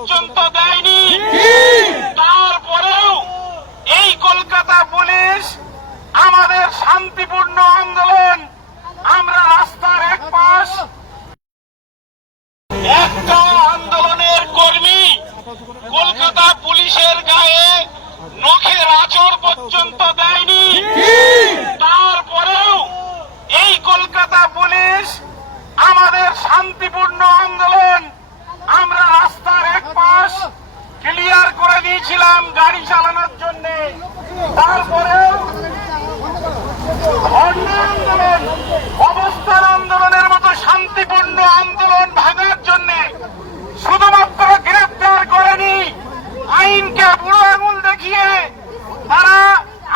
পর্যন্ত দেয়নি। তারপরেও এই কলকাতা পুলিশ আমাদের শান্তিপূর্ণ আন্দোলন, আমরা রাস্তার এক পাশ একটা আন্দোলনের কর্মী কলকাতা পুলিশের গায়ে নখের আঁচড় পর্যন্ত দেয়নি। তারপরেও এই কলকাতা পুলিশ আমাদের শান্তিপূর্ণ আন্দোলন, আমরা রাস্তার এক পাশ ক্লিয়ার করে দিয়েছিলাম গাড়ি চালানোর জন্য। তারপরেও ধর্ণা আন্দোলন, অবস্থান আন্দোলনের মতো শান্তিপূর্ণ আন্দোলন ভাঙার জন্য শুধুমাত্র গ্রেফতার করেনি, আইনকে বুড়ো আঙুল দেখিয়ে তারা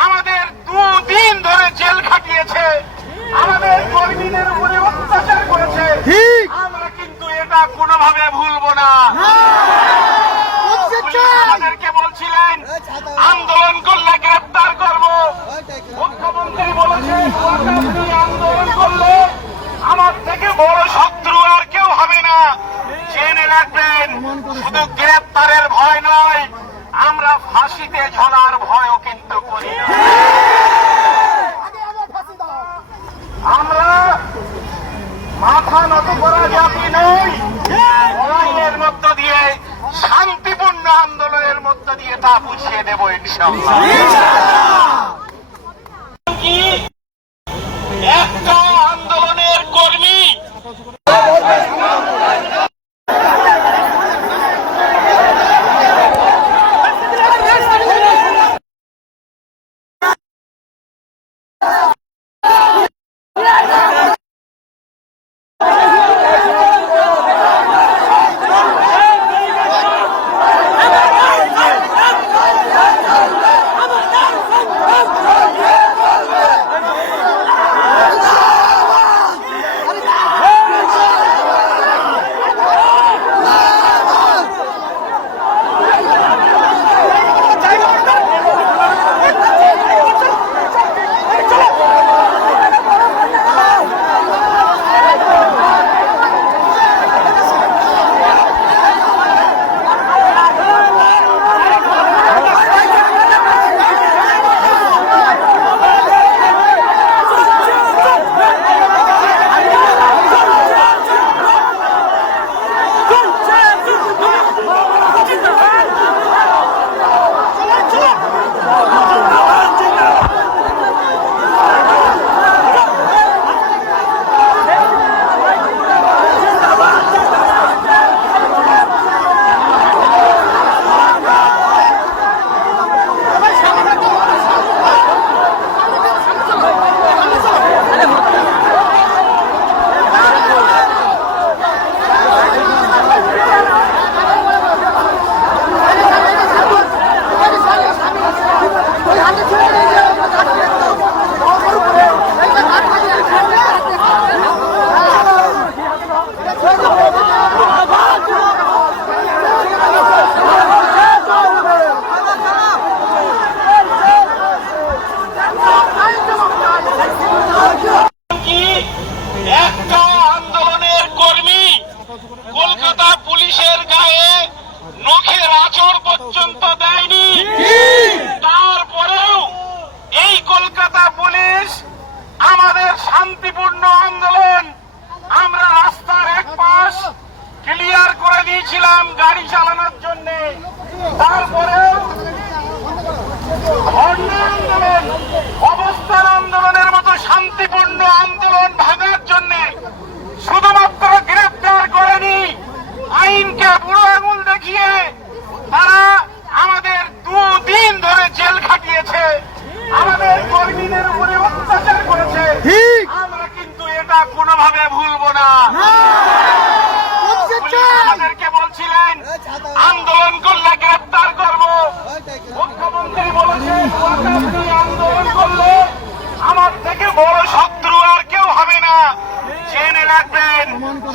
আমাদের 2 দিন ধরে জেল খাটিয়েছে, আমাদের কর্মীদের উপরে অত্যাচার করেছে। আমরা কিন্তু এটা কোনোভাবে ভুলবো না। আমাদেরকে বলছিলেন আন্দোলন করলে গ্রেফতার করব, মুখ্যমন্ত্রী বলেছেন আন্দোলন করলে আমার থেকে বড় শত্রু আর কেউ হবে না। জেনে রাখবেন, শুধু গ্রেফতারের ভয় নয়, আমরা ফাঁসিতে ঝোলার ভয়ও কিন্তু করি না। আমরা মাথা নত করা জাতি নই। লড়াইয়ের মধ্য দিয়ে, শান্তিপূর্ণ আন্দোলনের মধ্য দিয়ে তা বুঝিয়ে দেব ইনশাআল্লাহ। কি একটা আন্দোলনের কর্মী কলকাতা পুলিশের গায়ে নখের আঁচড় পর্যন্ত দেয়নি। তারপরেও এই কলকাতা পুলিশ আমাদের শান্তিপূর্ণ আন্দোলন, আমরা রাস্তার এক পাশ ক্লিয়ার করে দিয়েছিলাম গাড়ি চালানোর জন্য। তারপরেও ধর্ণা আন্দোলন, অবস্থান আন্দোলনের মতো শান্তিপূর্ণ আন্দোলন ভাঙার জন্য শুধুমাত্র গ্রেফতার করেনি, আইনকে বুড়ো আঙুল দেখিয়ে তারা আমাদের 2 দিন ধরে জেল খাটিয়েছে, আমাদের কর্মীদের উপরে অত্যাচার করেছে। আমরা কিন্তু এটা কোনোভাবে ভুলবো না। আমাদেরকে বলছিলেন আন্দোলন করলে গ্রেফতার করব, মুখ্যমন্ত্রী বলেছেন আন্দোলন করলে আমার থেকে বড় শত্রু আর কেউ হবে না। জেনে রাখবেন,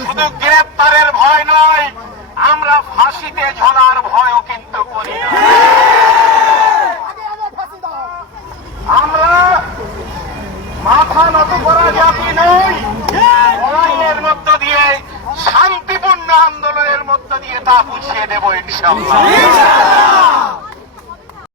শুধু গ্রেফতারের ভয় নয়, আমরা ফাঁসিতে ঝোলার ভয়ও কিন্তু করি না। আমরা মাথা নত করা জাতি নই। লড়াইয়ের মধ্য দিয়ে শান্তিপূর্ণ শান্তিপূর্ণ আন্দোলনের মধ্য দিয়ে তা বুঝিয়ে দেব ইনশাআল্লাহ।